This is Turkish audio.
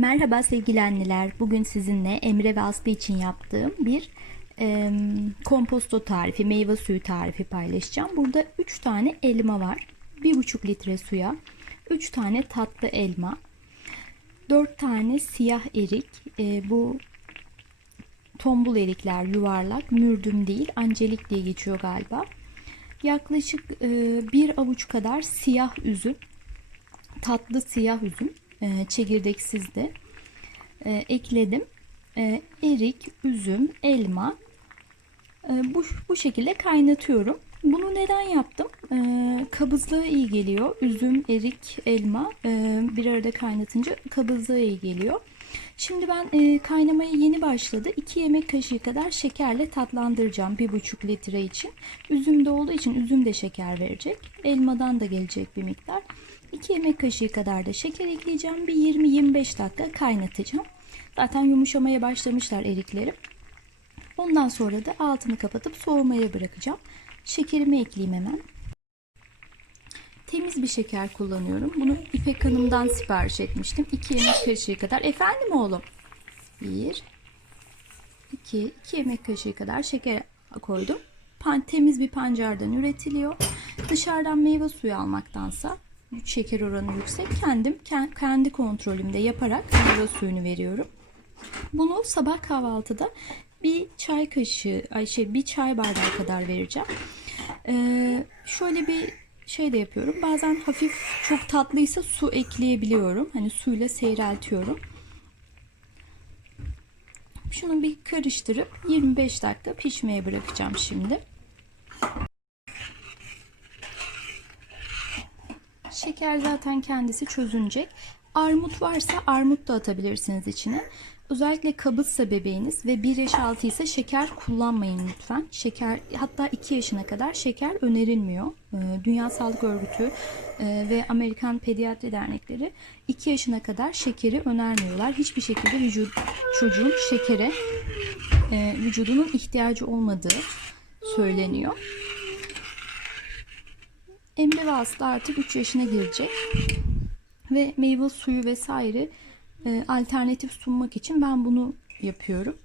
Merhaba sevgili anneler. Bugün sizinle Emre ve Aslı için yaptığım bir e, komposto tarifi, meyve suyu tarifi paylaşacağım. Burada 3 tane elma var. 1,5 litre suya 3 tane tatlı elma, 4 tane siyah erik. E, bu tombul erikler yuvarlak, mürdüm değil, angelik diye geçiyor galiba. Yaklaşık e, bir avuç kadar siyah üzüm, tatlı siyah üzüm, e, çekirdeksiz de e, ekledim. E, erik, üzüm, elma e, bu, bu şekilde kaynatıyorum. Bunu neden yaptım? E, kabızlığa iyi geliyor. Üzüm, erik, elma e, bir arada kaynatınca kabızlığa iyi geliyor. Şimdi ben e, kaynamaya yeni başladı. 2 yemek kaşığı kadar şekerle tatlandıracağım 1,5 litre için. Üzüm de olduğu için üzüm de şeker verecek. Elmadan da gelecek bir miktar. 2 yemek kaşığı kadar da şeker ekleyeceğim. Bir 20-25 dakika kaynatacağım. Zaten yumuşamaya başlamışlar eriklerim. Ondan sonra da altını kapatıp soğumaya bırakacağım. Şekerimi ekleyeyim hemen. Temiz bir şeker kullanıyorum. Bunu İpek Hanım'dan sipariş etmiştim. 2 yemek kaşığı kadar. Efendim oğlum? 1 2 2 yemek kaşığı kadar şeker koydum. Pan, temiz bir pancardan üretiliyor. Dışarıdan meyve suyu almaktansa şeker oranı yüksek. Kendim kendi kontrolümde yaparak meyve suyunu veriyorum. Bunu sabah kahvaltıda bir çay kaşığı, ay şey bir çay bardağı kadar vereceğim. Ee, şöyle bir şey de yapıyorum. Bazen hafif çok tatlıysa su ekleyebiliyorum. Hani suyla seyreltiyorum. Şunu bir karıştırıp 25 dakika pişmeye bırakacağım şimdi. Şeker zaten kendisi çözünecek. Armut varsa armut da atabilirsiniz içine. Özellikle kabızsa bebeğiniz ve 1 yaş altı ise şeker kullanmayın lütfen. Şeker hatta 2 yaşına kadar şeker önerilmiyor. Dünya Sağlık Örgütü ve Amerikan Pediatri Dernekleri 2 yaşına kadar şekeri önermiyorlar. Hiçbir şekilde vücut, çocuğun şekere vücudunun ihtiyacı olmadığı söyleniyor. Emre ve Aslı artık 3 yaşına girecek. Ve meyve suyu vesaire e, alternatif sunmak için ben bunu yapıyorum.